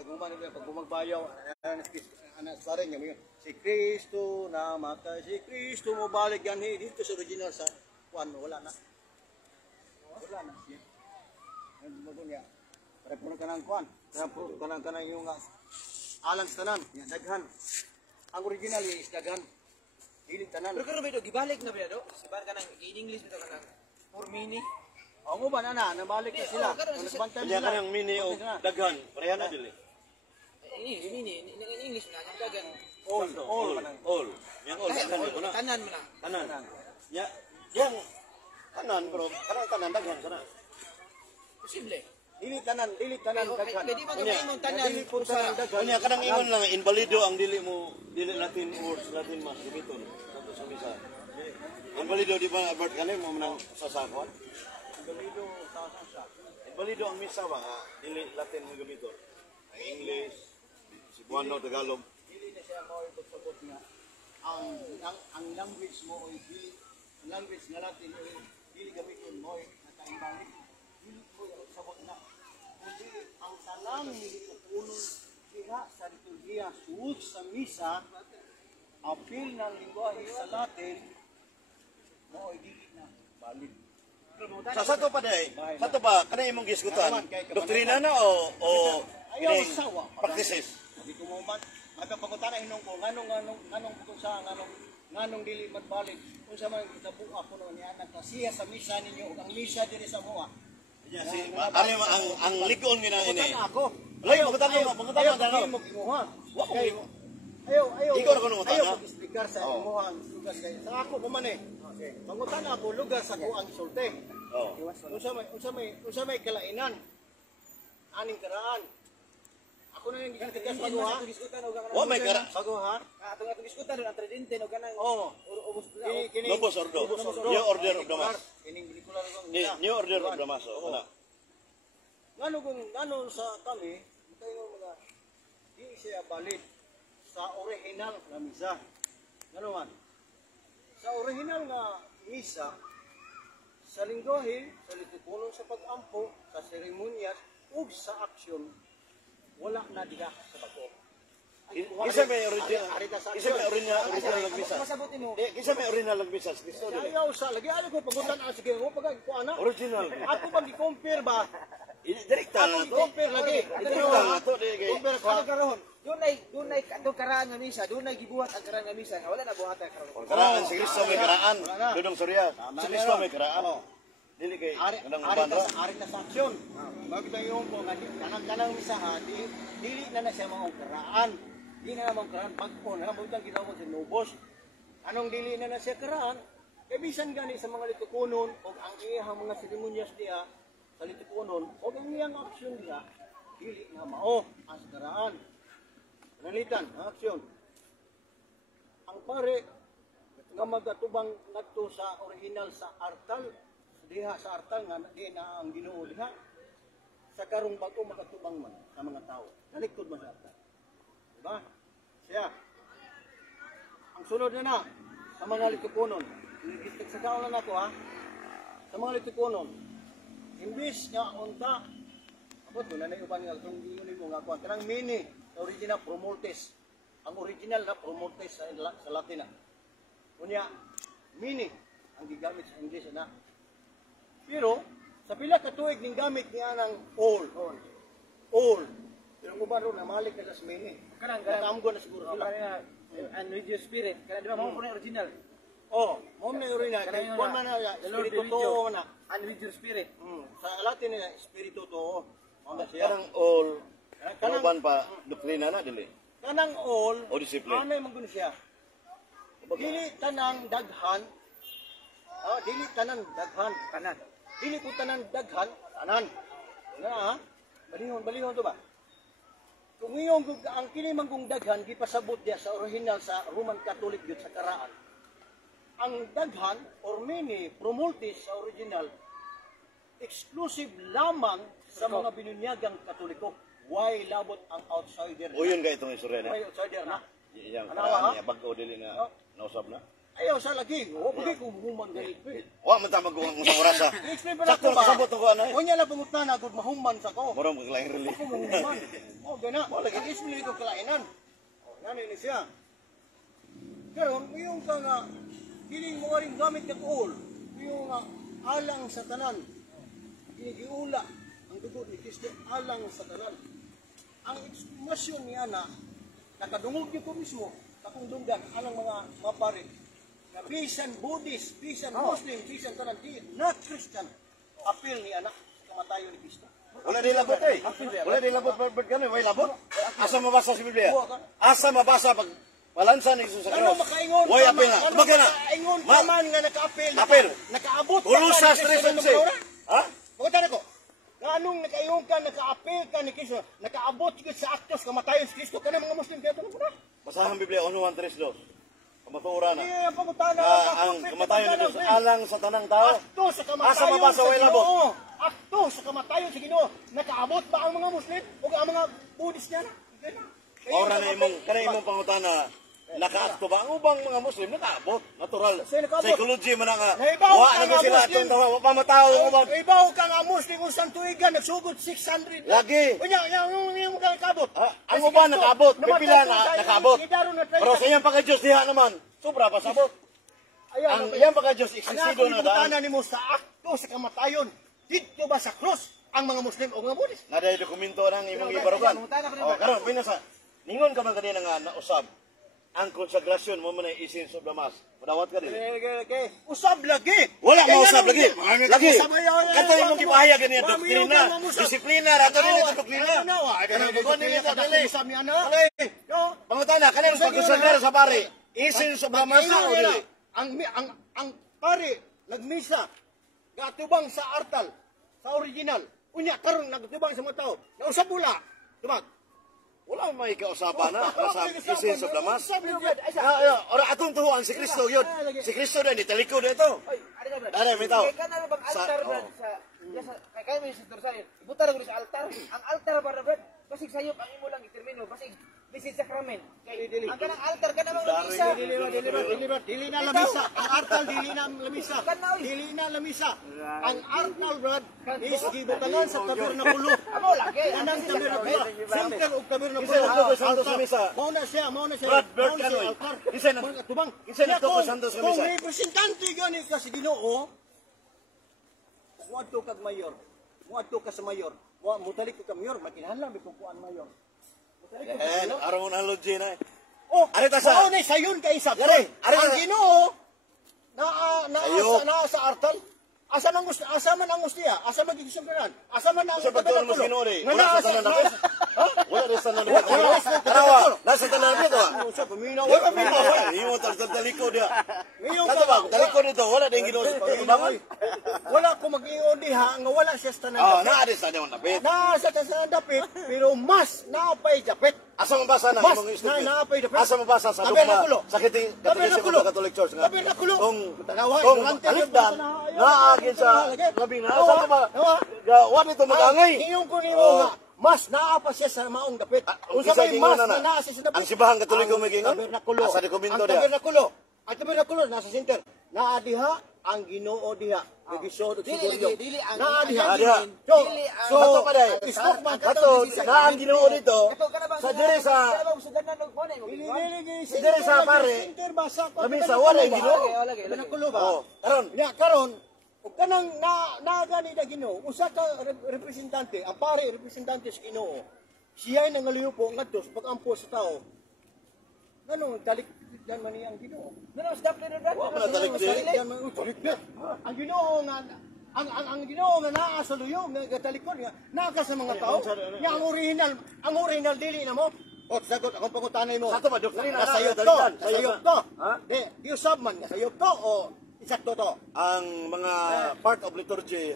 pag gumagbayaw, anak sa rin niya, si Kristo namatay, si Kristo mo balik yan, dito sa original sa Juan, wala na. Wala na siya. Ang bago niya, para ka ng Juan, para ka ng yung alang tanan, daghan. Ang original is daghan. Dili tanan. Pero karon ba gibalik na ba do? Sibar ka nang in English bitaw ka nang for mini. Ang uban na nabalik na sila. Nagbantay Kanya ka ng mini o daghan, pareha na dili. Ini in English na ang dagan. All. Yang all daghan ko na. Tanan mo na. Tanan. Ya, yang tanan bro, kanang tanan daghan kana. Posible. Dili tanan daghan. Pwede ba gamay mong tanan Dili po tanan daghan. Kanya kanang ingon lang invalido ang dili Latin words, Latin mas gamiton. Santo sa misa. Invalido di ba Albert kanay mo nang sasakon? Invalido sa. Invalido ang misa ba dili Latin mo gamiton. Ang English, Cebuano, Tagalog. Dili na siya mao ipagsabot nga ang language mo ay dili language nga Latin ay dili gamiton mo ay nakaimbang. Dili mo sabot na. Kundi ang tanang nilitupunon diha sa liturhiya suot sa misa apil ng lingwahe sa Latin mo ay dili na balik. Sa sato pa day. Sato pa kanay imong gisgutan. Doktrina na o ayaw sawa practices. Di ko mo man magpapangutan hinong ko nganong putusa nganong dili magbalik unsa man gitabuak ko niya nagkasiya sa misa ninyo ug ang misa diri sa moa. Ya si ari ang ligon gina ini. Ako. Layo pagkutan Ayaw mo ginuha. Ayaw. Ikaw na kuno mo Ayaw explicar sa imuhang lugar kay. Sa ako man eh. Okay. Pangutan ako lugar sa ko ang sulti. Oh. Unsa may kalainan. Aning karaan. Ako na yung gikas bago ha. Oh my god. Bago ha. Atong diskutan ang tridente no ganang Oh. Lobos ordo. New order of the mass. Kining pelikula ko. New order of the mass. Ana. Ngano sa kami, tayo mga di siya balik sa original na misa. Ngano man? Sa original nga misa, sa lingwahe, sa liturhiya sa pag-ampo, sa seremonyas, ug sa aksyon, wala na diha sa bago. Isa may original. Isa may original ng misa. masabot mo. Isa may original ng misa. Kristo dili. Ayaw sa lagi ano ko pagutan ang sige mo pag ko ana. Original. Ako bang gi-compare ba? Direkta na to. Compare lagi. Direkta na to di kay. Compare ko. Ano karon? Dunay kadto karaan nga misa, dunay gibuhat ang karaan nga misa. Wala na buhatan karon. Karaan si Kristo may karaan. Dudong Surya. Si Kristo may karaan. Dili kay kanang banda. Ari na sa aksyon. Magdayon ko nga kanang misa ha, dili na siya mao karaan. Di na naman karaan pag-on, habang ginawa sa nubos. Anong dili na siya karaan? Kaya bisan gani sa mga litukunon, o ang iyang mga seremonyas diya, sa litukunon, o ang iyang aksyon diya, dili na mao as karaan. Panalitan, ang aksyon. Ang pare, nga magatubang ngadto sa original sa artal, diha sa artal nga di na ang Ginoo diha, sa karong bago magatubang man sa mga tao. Nalikod man sa artal. Diba? Siya. Ang sunod na sa mga litukunon. Nagsagaw lang ako ha. Sa mga litukunon. Imbis nga unta. Abot mo na uban nga itong iunin mo nga kuha. Kanang mini. Original promultes. Ang original na promultes sa Latin. Kunya, mini. Ang gigamit sa English na. Pero, sa pila katuig ning gamit niya ng all. Pero kung ba ron, namalik na sa mini. Kanang na siguro sila. And with your spirit. Kana di ba mo na original. Oh, mo na original. Kung man na espiritu to na. And with your spirit. Sa Latin na espiritu to. Mo siya. Kanang all. Kanang pa doktrina na dili. Kanang all. O discipline. Anay man siya. Dili tanang daghan. Dili tanang daghan. Kanan. Dili ko tanang daghan. Tanan. Na balihon to ba? Kung ngayong ang kini manggong daghan gipasabot diya sa original sa Roman Catholic gyud sa karaan. Ang daghan or mini promultis sa original exclusive lamang sa mga binunyagang Katoliko. Why labot ang outsider? O yun ka itong istorya na. Why outsider na? Yang karaan niya bago dili nga nausab na. Ayaw sa lagi. O pagi kung human gali. Wa man ta magkuhang sa oras ha. Explain pa na ko ba? Sabot ko ana. O niya na pangutan na gud mahuman sa ko. Murang maglaing reli. Ako mahuman. O gana. Ang ismili ko kalainan. Nani ni siya. Karon yung ka nga kining mo ring gamit kag ul. Yung nga alang sa tanan. Giula ang dugo ni Kristo alang sa tanan. Ang ekspresyon niya na nakadungog niyo ko mismo kakong dunggan anang mga mapari. Na bisan Buddhist, bisan Muslim, bisan tanan di na Christian. Apil ni anak kamatayon ni Kristo. Wala din labot eh. Wala din labot Bert gani, way labot. Asa mabasa sa Biblia? Asa mabasa pag balansa ni Jesus sa Ano cross? makaingon? Way apil na. Ano Bagay na. makaingon ka man nga naka-apil? Apil. Nakaabot Ulusas ka ni Kristo 3:16. ng Ha? Pagkatana ko, nga anong nakaingon ka, naka-apil ka ni Kristo, nakaabot ka sa aktos kamatayon si Kristo, ka na mga Muslim kaya ito na po na. Basahan Biblia 1:1-3-2. Kamatuura na. Eh, ang pagkatana. Ang kamatayon ni Dios alang sa tanang tao. Akto sa kamatayon Asa mabasa, sa way labot? Ginoo. Akto sa kamatayon sa Ginoo. Nakaabot ba ang mga Muslim o ang mga Buddhist niya na? Hindi na. Kaya Ora na naka-apil. imong pangutana. Nakaakto ba? Ang ubang mga Muslim nakaabot. Natural. Sino nakaabot? Psychology man nga. Naibaw Wa ka na nga sila Muslim. atong tawa. Wa pa matao ang ubang. Ibaw ka nga Muslim kung saan tuigan, nagsugod 600. Lagi. Unya, yung mga nakabot. Ang uban nakaabot. Pipila na nakaabot. Pero sa iyang pagka-Diyos diha naman. Sobra pa sabot. Ang iyang pagka-Diyos eksisido na daan. Ang mo sa akto sa kamatayon, dito ba sa cross ang mga Muslim o mga Buddhist? Nada dokumento nang imong ibarugan. O karon pinasa. Ningon ka man kanina nga nausab. Ang konsagrasyon mo man ay essence of the mass. Madawat ka din. Usab lagi. Wala mo usab lagi. Lagi. Sabayaw. Kato imong gipahayag ganyan doktrina. Disiplina ra to nila doktrina. Usab ni ana. Yo, Pangutana kanang pagkonsagrar sa pare. Essence of the mass o dili? ang pare nagmisa gatubang sa artal sa original. Unya karon nagtubang sa mga tao. Nausab bula. Tubag. Wala may kausapan na sa essence of the mass. Usab lagi. Ora atong tuhuan si Kristo yun. Si Kristo din italikod ito. Dali, may tao. Kaya na bang altar, Brad, kaya may sister sa'yo. Ibuta lang sa altar. Ang altar, Brad, basig sa'yo, ang imo lang itermino, basig, bisit sakramen. Ang kanang altar, ka namang lamisa. Dili na lamisa. Ang artal dili na lamisa. Dili na lamisa. Ang artal brad is gibutangan sa tabernakulo. Amo lagi. Kanang tabernakulo. Center og tabernakulo. Isa nagtukoy santo sa misa. Mao na siya. Brad, Bert Canoy. Isa na- tubang. isa nagtukoy santo sa misa. Kung representante gani ka sa Ginoo, muadto kag mayor. Muadto ka sa mayor. Mutalik ka mayor, makinahanglan kung kuan mayor. And aron ang lodge na. Oh, Arita sa- mao na sayon kay isa. Yari, arita Ang sa- Ginoo Ayok. na sa artal. Asa man ang gusto niya? Asa man gigisunggaran? Asa man ang Sa pagtuon mo Ginoo rin. Wala Nga sa tanan na naa- pit. Wala rin sa tanan na pit. Tarawa, nasa tanan na pit. Sa paminaw. Wala pa pito. Himo talikod dia. Ngayon Kato ba, talikod nito, wala din Ginoo sa pagtubangan. Wala ko mag-ion diha nga wala siya sa tanan. Ah, naa din sa tanan na pit. Nasa tanan dapit pero mas naapay dapit. Asa mabasa na Mas imong istudyo? naapay dapit. Asa mabasa sa Tabernakulo. dogma sa kiting Tabernakulo. Catholic Church nga? Tabernakulo. Kung Tanawa, kung ignorante, alipdan, ayaw, naagin sa ayaw. labing na, Nawa, asa ba? nawa. Gawa nito mag-angay. Ngayong ko nimo nga mas naapa siya sa maong dapit. Unsa Isa may gingon mas na na naa siya sa dapit? Ang Simbahang Katoliko may gingon? Tabernakulo. Asa dokumento Ang dia? tabernakulo. Ang tabernakulo nasa center. Naa diha ang Ginoo diha. Nagisod Dili ang naa diha. Ah, diha. Dili ang So, Kato pa day. iskok man Kato, na ang Ginoo dito. Sa dire sa sudanan og mo Sa dire sa pare. Center ba sa Lamisa, wala yung Ginoo. Tabernakulo ba? Oh, karon. Ya karon ug kanang na gani da Ginoo usa ka representante ang pare representante sa Ginoo siya ay nangaliupo ngadto sa pag-ampo sa tao nganong talikdan man niya ang Ginoo Ano, stop na rin, Brad. Wa man talikdan. Talikdan man talikdan ang Ginoo nga ang Ginoo nga naa sa luyo nga gatalikod nga naa ka sa mga tao nya ang original dili na mo o sagot akong pangutanay mo Sato ba, doktrina na, sayop to talikdan, sayop to di usab man sayop to o isakto to ang mga part of liturgy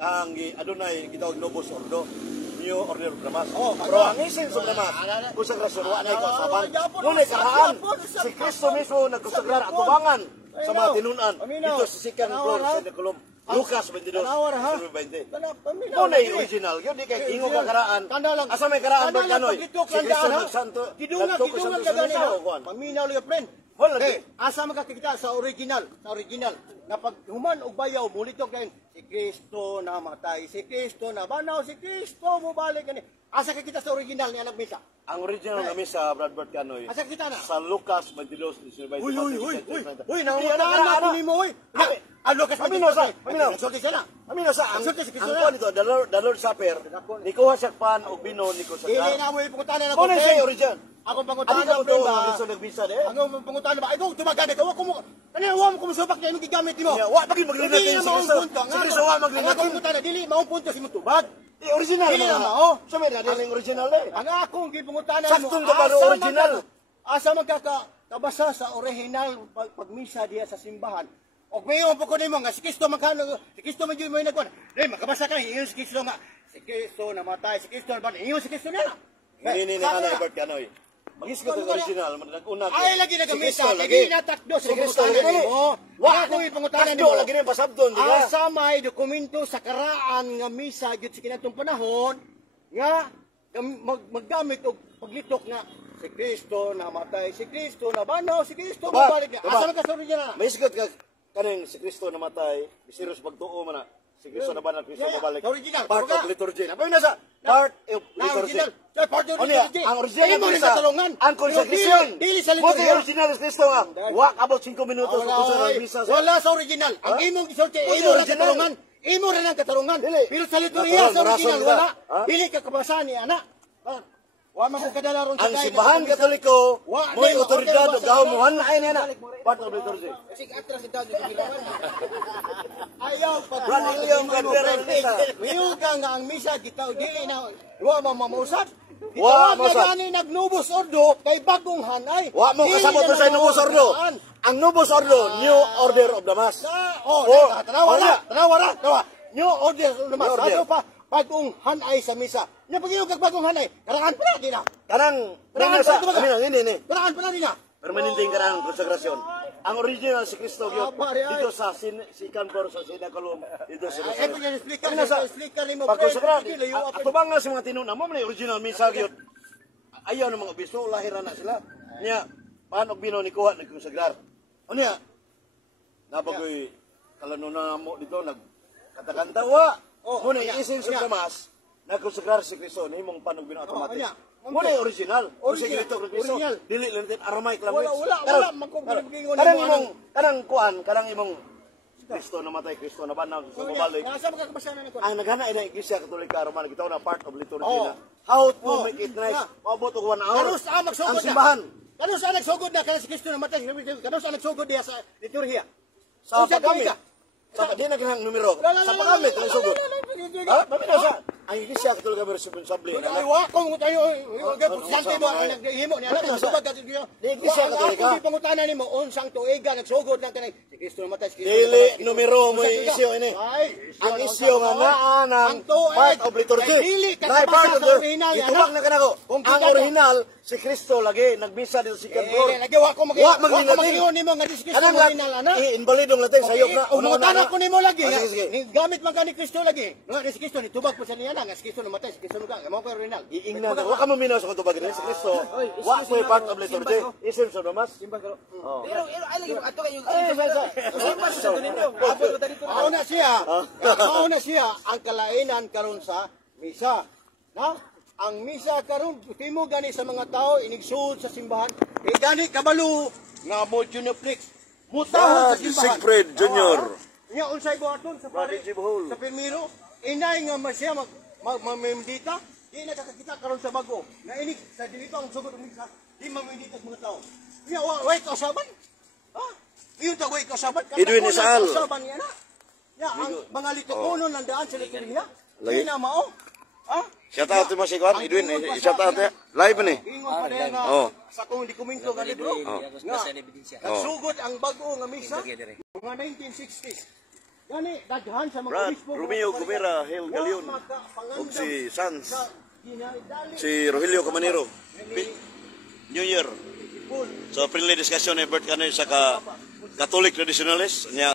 ang adunay gitawag Novus Ordo, New Order of the Mass. Pero ang essence of the Mass, konsagrasyon, wala na ikasaban. Ngunit karaan, si Kristo mismo nagkonsagrar at tubangan sa mga tinunan. Ito sa second floor sa Nicolum. Lucas 22, 20. Ngunit original, yun di kay ingo ka karaan. Asa may karaan ba kanoy? Si Kristo nagsanto, nagtuko santo sa misa o kuan. paminaw liya friend Wala Eh, asa makakita sa original, na pag human og bayaw mulitok kayo, si Kristo namatay, si Kristo nabanaw, si Kristo mo balik kani. Asa ka kita sa original ni anak misa? Ang original na misa, Brad Bert Canoy, Asa kita na? sa Lucas 22, 19, Uy, nangungutaan na mo, uy. Ang Lucas, Paminaw sa, paminaw. Nagsulti siya na. Amino sa ang Nagsulti si Kristo ang na. kuha nito, the Lord Supper, ni kuha siya pan o bino ni ko sa Dili na mo ipungutan na Kung ako. siya original. Akong Ano pangutan ka na mo to, ba? ang nagbisa de? Akong pangutan na ba? Ikaw, tumagana ka. Wako mo. Kanina, wa mo kumusupak na yung gigamit mo. Wa pagin maglinatin Dili na sa maong Kristo. punto. Sa Kristo wa Ang maglinatin. akong punta na, dili maong punto si Mutubag. Original Dili na na. mao. Sa may na yung original eh. Ang akong gipungutan na Saktong ka ba ro original? Asa magkakabasa sa original pagmisa diya sa simbahan. Og mayon po ko nimo nga si Kristo magkano, si Kristo man gyud mo nagkuan. Dili makabasa ka ingon si Kristo nga. Si Kristo namatay, si Kristo ba ingon si Kristo niya. Ini ni ana Bert Canoy. Magis ko to original, manag-una. Ay lagi nagamisa, Kristo lagi natakdo sa Si Kristo pangutanan lagi. nimo. Wa ko ipangutanan Takdo nimo. lagi ni pasabton, di ba? Asa may dokumento sa karaan nga misa gyud sa kinatong panahon nga maggamit og paglitok nga si Kristo namatay, si Kristo nabanaw, si Kristo Diba? mabalik niya. Diba? Asa man ka sorry niya? May sigot ka kaning si Kristo namatay, bisirus pagtuo man na. Si Kristo na ba na Kristo Yeah, mabalik? the original. Part Kumbaga. of liturgy. Napay na sa part of liturgy. Original. Sa part of Ano yan? liturgy. Ang original Imo rin misa, sa tulungan. ang consecration. Dili sa Mo liturgy. kay original is Kristo nga. Wa about 5 minutos Wala, kung sa misa sa. wala sa original. Ang imong gisulti, Wala imo lang original. katarungan. Imo rin ang katarungan. Dili. Pero sa liturhiya, Natural, sa original, rason ka. wala. Ha? Dili ka kabasa ni anak. Wa man kong kadala ron sa Ang kahit simbahan sa misa. Katoliko, Wa- mo'y di, otoridad okay, o gaw mo hanay niya na. Part of liturgy. Kasi atras ito sa gilawan. Ayaw pa. Brad William Cabrera Misa. Mayroon ka nga ang misa, gitaw, dili na, wa mamamusat. Wa Gitawag na mausap. gani nagnubos ordo kay bagong hanay. Wa mo Dili kasabot na sa Nubos Ordo. namamamusaan. Ang Nubos Ordo, New Order of the Mass. Tanawa wala. na, tanawa na, tanawa. New order naman. New order. Ano pa, bagong hanay sa misa. Nya pag kag bagong hanay, karangan pa na din na. Kanang, Kanang sa, sa tumaga. ini. Karangan pa na din na. Permanenteng karang konsekrasyon. Ang original si Kristo gyud pare, ay. dito sa sikan por sa sinakalum dito sa Ay, pag yan, explica, Ano sa explica ni mo. pagkonsekra pre, layo ato bang nga sa mga tinuna mo man original misa gyud. Ayaw ng mga obispo lahiran na sila. Nya paano bino ni kuha nagkonsegrar. Unya napagoy kalanuna mo dito nagkatakanta wa. Muna isin sa mas nagkonsegrar si Kristo ni mong panugbino automatic. nya. Muna original. Kung Original. Kristo Kristo Original. dili lang din Aramaic language. Wala, magkukulingon Karang mo, imong karang kuan, karang imong Kristo namatay, Kristo na banag, Kristo mabalik. Nasa magkakabasa na nako. Ang naghana ina Iglesia Katolika Romana kita na part of liturgy Oh. na. How to Oh. make it nice. Yeah. Maabot og 1 hour. Kano sa magsugod Ang na? simbahan. Kano sa nagsugod na kaya si Kristo namatay? Kano sa nagsugod diya sa liturhiya? Sa Unsa paggamit. ka? Sa di na kinang numero. Sa paggamit ang sugod. Ha? Mamina sa ang Iglesia Katolika responsable na. Ay, wa ko tayo. Sante mo ang naghimo ni anak sa subag kasi diyo. Di Iglesia Katolika. Ako pangutanan nimo unsang tuiga nagsugod na kanay si Kristo namatay. Si Kristo Dili namatay. numero mo Unsa tuiga? isyo ini. Ay, Ang isyo nga naa ng Ang tuig. part of liturgy. Ay, dili ka Na part kabasa of sa the original, itubag anak. na kanako. Kung Ang kita- original si Kristo lagi nagbisa dito si Kantor. lagi wa ko Wa maglingati. magingon nimo nga si Kristo Kanang lang, original ana. i-invalidong natin sa iyo na. Umutan ako nimo lagi. Ah, sige, sige. Ni gamit man ka ni Kristo lagi. Nga ni si Kristo ni tubag pa sa niya nga si Kristo namatay, si Kristo nugang. Amo ko original. Iingnan na. Wa ka mo minaw sa kutubag rin si Kristo. Wa mo part of liturgy. Isim sa damas. Oh. Pero alagi mo ato kayo. Mauna siya. Mauna siya ang kalainan karon sa misa. Na? Ang misa karon timo gani sa mga tao inigsuod sa simbahan. Kay gani kabalo nga mo Juniplex. Mutahon sa Brad simbahan. Siegfried Jr. Nya unsay buhaton sa Brad pare. Jibohol. Sa pirmiro, inay nga siya mamimdita. Di nakakakita karon sa bago. Na ini sa dito ang sugod ng misa. Di mamimdita sa mga tao. Nya wait kausaban. Ha? Iyon ta wait kausaban. Edwin Isal. Kausaban niya na. Ya, ang mga litukunon nandaan sa liturhiya. Lagi. Di na mao. Ha? Shout out to mo si Kwan, Edwin. Shout out ya. Live ni. Ingon pa din nga Oh. sa kong dokumento nga libro. Nga, nagsugod ang bago nga misa mga 1960s. Gani, daghan sa mga Brad obispo. Romeo Gumera, Hel Galion. Ug si Sans, si Rogelio Camanero. New Year. So friendly discussion ni Bert Canoy sa Catholic traditionalist. Nya